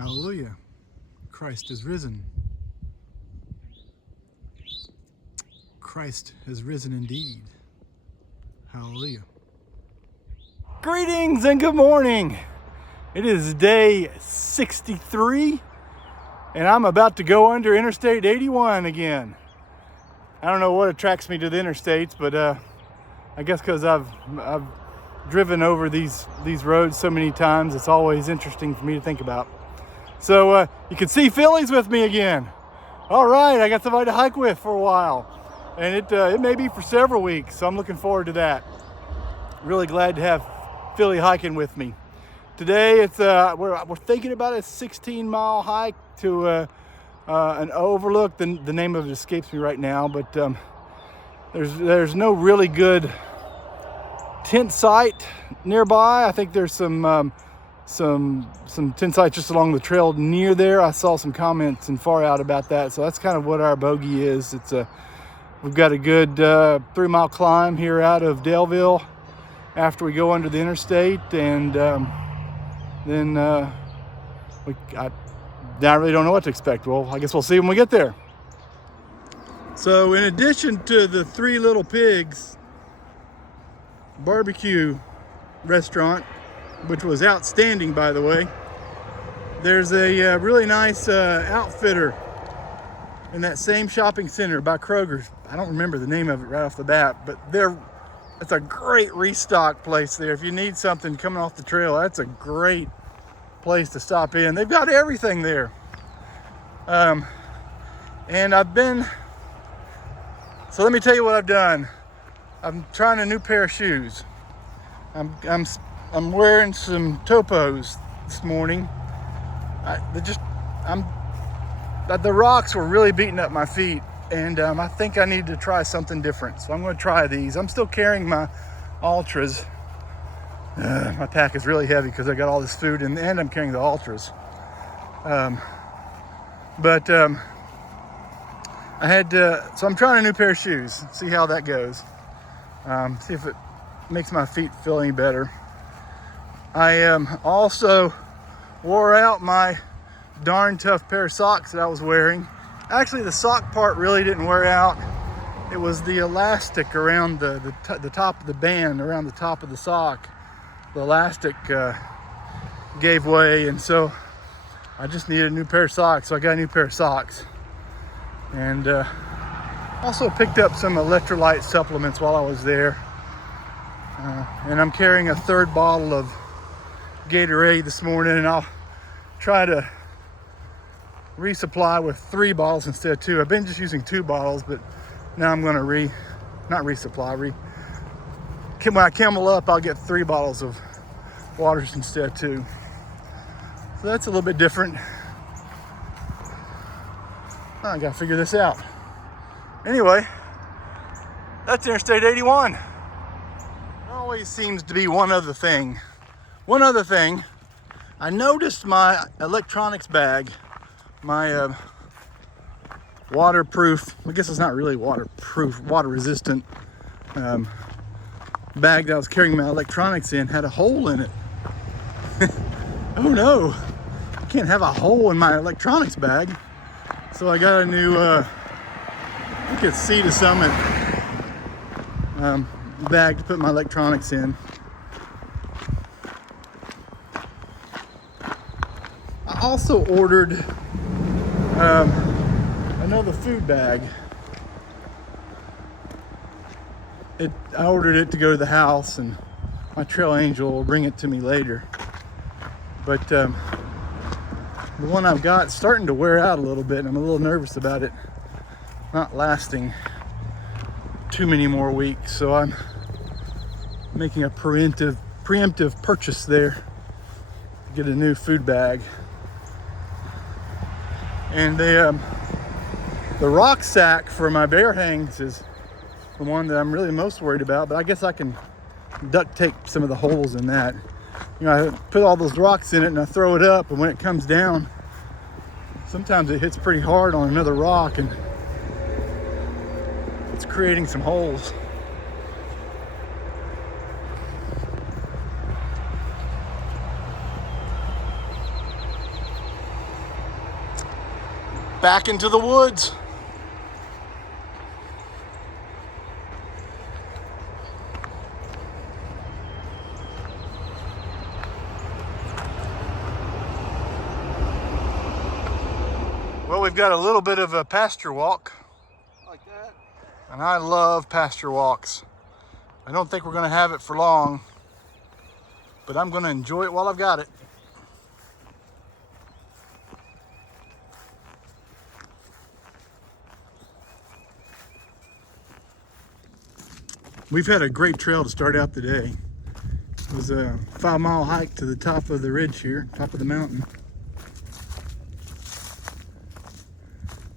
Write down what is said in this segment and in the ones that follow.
Hallelujah. Christ is risen. Christ has risen indeed. Hallelujah. Greetings and good morning. It is day 63 and I'm about to go under Interstate 81 again. I don't know what attracts me to the interstates, but I guess because I've driven over these roads so many times, it's always interesting for me to think about. So you can see Phillies with me again. All right, I got somebody to hike with for a while, and it may be for several weeks, so I'm looking forward to that. Really glad to have Philly hiking with me. Today it's we're thinking about a 16-mile hike to an overlook. The name of it escapes me right now, but there's no really good tent site nearby. I think there's some tent sites just along the trail near there. I saw some comments and far out about that, so that's kind of what our bogey is. We've got a good 3-mile climb here out of Daleville after we go under the interstate, and then I really don't know what to expect. Well, I guess we'll see when we get there. So in addition to the Three Little Pigs barbecue restaurant, which was outstanding, by the way, there's a really nice outfitter in that same shopping center by Kroger's. I don't remember the name of it right off the bat, but it's a great restock place there. If you need something coming off the trail, that's a great place to stop in. They've got everything there. And so let me tell you what I've done. I'm trying a new pair of shoes. I'm wearing some Topos this morning. The rocks were really beating up my feet, and I think I need to try something different. So I'm going to try these. I'm still carrying my Ultras. My pack is really heavy because I got all this food, and I'm carrying the Ultras. So I'm trying a new pair of shoes. See how that goes. See if it makes my feet feel any better. I also wore out my darn tough pair of socks that I was wearing. Actually, the sock part really didn't wear out. It was the elastic around the top of the band, around the top of the sock. The elastic gave way, and so I just needed a new pair of socks. So I got a new pair of socks. And also picked up some electrolyte supplements while I was there. And I'm carrying a 3rd bottle of Gatorade this morning, and I'll try to resupply with 3 bottles instead of 2. I've been just using 2 bottles, but now I'm going to when I camel up, I'll get 3 bottles of waters instead of 2. So that's a little bit different. I gotta figure this out. Anyway, that's Interstate 81. There always seems to be one other thing. I noticed my electronics bag, my waterproof, I guess it's not really waterproof, water resistant bag that I was carrying my electronics in had a hole in it. Oh no, I can't have a hole in my electronics bag. So I got a new, I think it's Sea to Summit bag to put my electronics in. I also ordered another food bag. I ordered it to go to the house, and my trail angel will bring it to me later. But the one I've got is starting to wear out a little bit, and I'm a little nervous about it not lasting too many more weeks. So I'm making a preemptive purchase there to get a new food bag. And the rock sack for my bear hangs is the one that I'm really most worried about, but I guess I can duct tape some of the holes in that. You know, I put all those rocks in it and I throw it up, and when it comes down, sometimes it hits pretty hard on another rock and it's creating some holes. back into the woods. Well, we've got a little bit of a pasture walk. Like that? And I love pasture walks. I don't think we're gonna have it for long, but I'm gonna enjoy it while I've got it. We've had a great trail to start out the day. It was a 5-mile hike to the top of the ridge here, top of the mountain.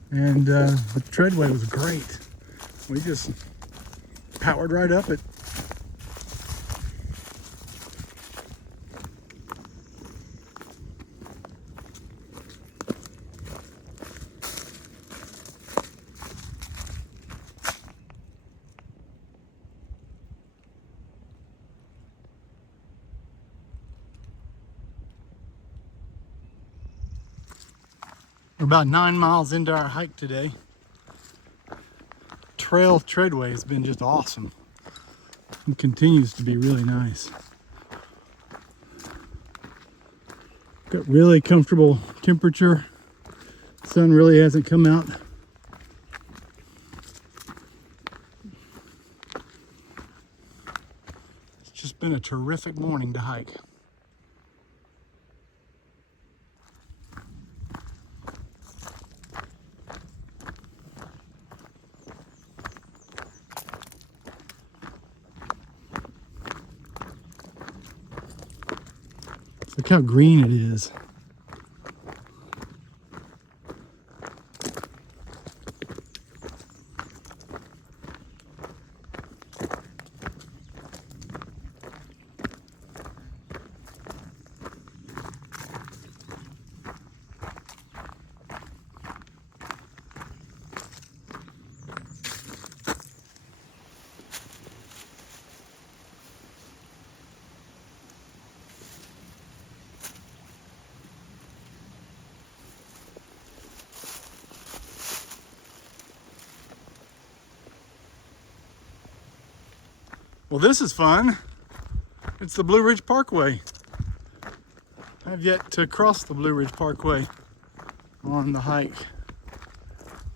And the treadway was great. We just powered right up it. We're about 9 miles into our hike today. Trail treadway has been just awesome. It continues to be really nice. Got really comfortable temperature. Sun really hasn't come out. It's just been a terrific morning to hike. Look how green it is. Well, this is fun. It's the Blue Ridge Parkway. I've yet to cross the Blue Ridge Parkway on the hike.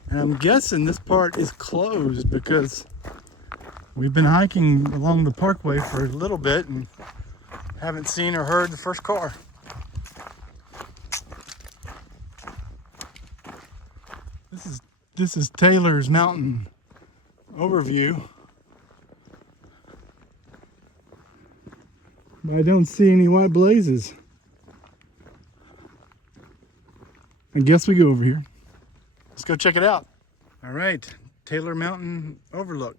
And I'm guessing this part is closed because we've been hiking along the parkway for a little bit and haven't seen or heard the first car. This is Taylor's Mountain overview. But I don't see any white blazes. I guess we go over here. Let's go check it out. All right, Taylor Mountain overlook.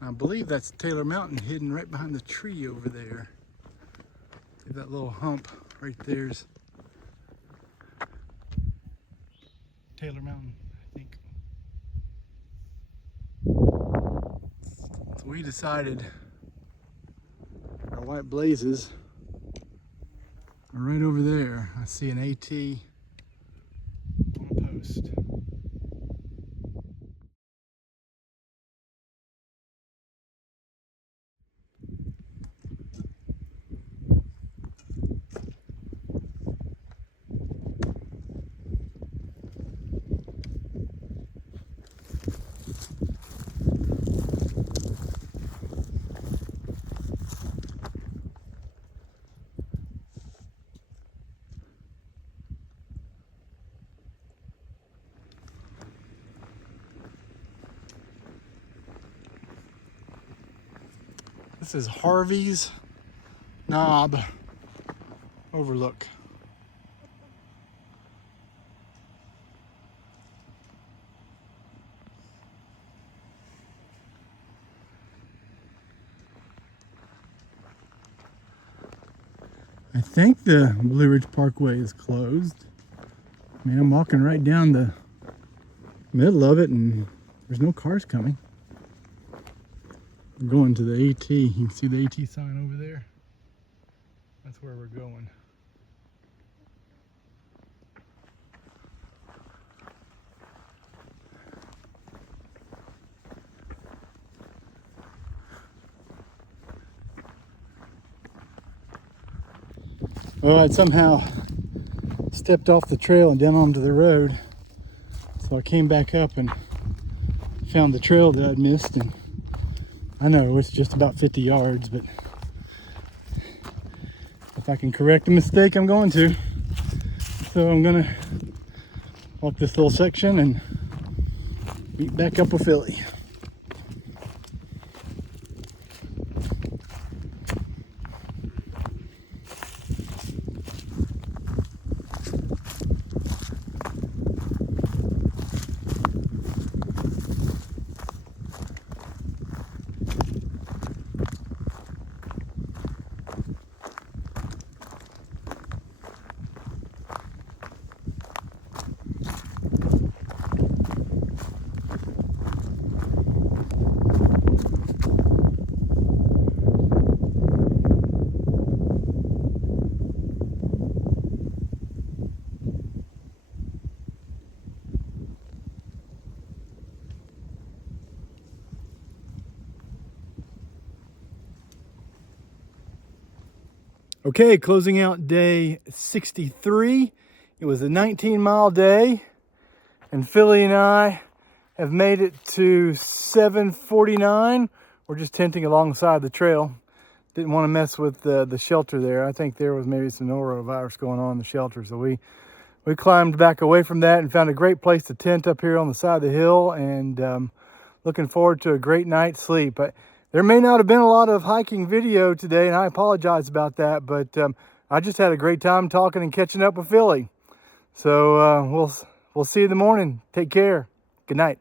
I believe that's Taylor Mountain hidden right behind the tree over there. See that little hump right there's Taylor Mountain, I think. So we decided our white blazes are right over there. I see an AT on a post. This is Harvey's Knob overlook. I think the Blue Ridge Parkway is closed. I mean, I'm walking right down the middle of it and there's no cars coming. We're going to the AT. You can see the AT sign over there. That's where we're going. Well, I'd somehow stepped off the trail and down onto the road. So I came back up and found the trail that I'd missed. And I know it's just about 50 yards, but if I can correct a mistake, I'm going to. So I'm gonna walk this little section and meet back up with Philly. Okay, closing out day 63. It was a 19-mile day, and Philly and I have made it to 749. We're just tenting alongside the trail. Didn't want to mess with the shelter there. I think there was maybe some norovirus going on in the shelter, so we climbed back away from that and found a great place to tent up here on the side of the hill, and looking forward to a great night's sleep. There may not have been a lot of hiking video today, and I apologize about that, but I just had a great time talking and catching up with Philly. So we'll see you in the morning. Take care. Good night.